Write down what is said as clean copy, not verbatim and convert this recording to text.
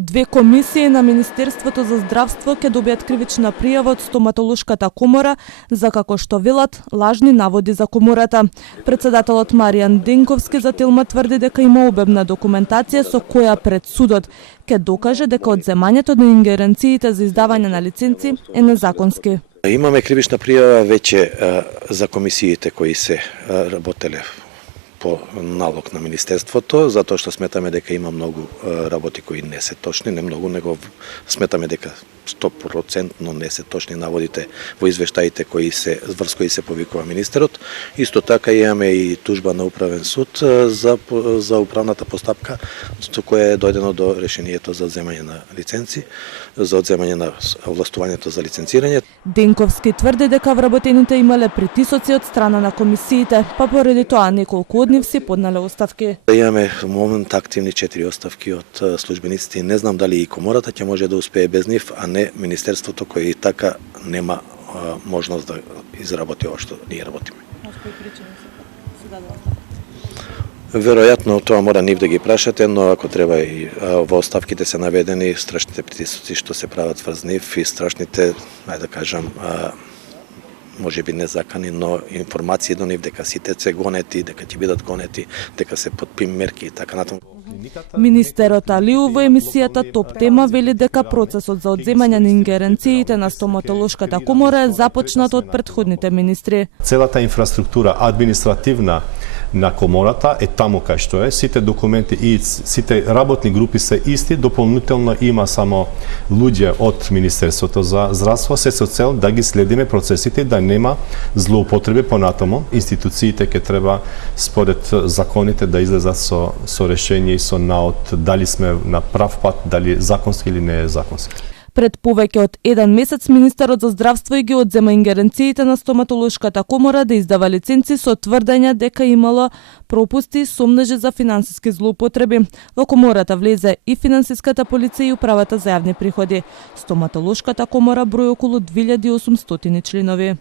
Две комисии на Министерството за здравство ќе добијат кривична пријава од стоматолошката комора за, како што велат, лажни наводи за комората. Председателот Маријан Денковски за Телма тврди дека има обемна документација со која пред судот ќе докаже дека одземањето на ингеренциите за издавање на лиценци е незаконски. Имаме кривична пријава веќе за комисиите кои се работеле по налог на Министерството, затоа што сметаме дека има многу работи кои не се точни, не многу, него сметаме дека 100% не се точни наводите во извештаите врз кои се повикува министерот. Исто така имаме и тужба на управен суд за управната постапка, со која е дојдено до решението за одземање на лиценци, за одземање на овластувањето за лиценцирање. Денковски тврди дека вработените имале притисоци од страна на комисиите, па поради тоа неколку од нив си поднале оставки. Имаме во момент активни 4 оставки од службениците и не знам дали и комората ќе може да успее без нив, а не Министерството кој и така нема можност да изработи ова што ние работиме. Веројатно тоа мора нив да ги прашате, но ако треба и во оставките се наведени страшните притисоци што се прават врз нив и страшните, ајде да кажам, може би незакани, но информации до нив дека сите се гонети, дека ќе бидат гонети, дека се подпим мерки и така натаму. Министерот Алиу во емисијата Топ тема вели дека процесот за одземање на ингеренциите на стоматолошката комора е започнат од претходните министри. Целата инфраструктура административна на комората е таму кај што е, сите документи и сите работни групи се исти, дополнително има само луѓе од Министерството за здравство, се со цел да ги следиме процесите, да нема злоупотреби понатаму. Институциите ќе треба според законите да излезат со решение и со наод дали сме на прав пат, дали законски или не е законски. Пред повеќе од 1 месец министерот за здравство ги одзема ингеренциите на стоматолошката комора да издава лиценци со тврдење дека имало пропусти и сомнежи за финансиски злоупотреби. Во комората влезе и финансиската полиција и управата за јавни приходи. Стоматолошката комора брои околу 2800 членови.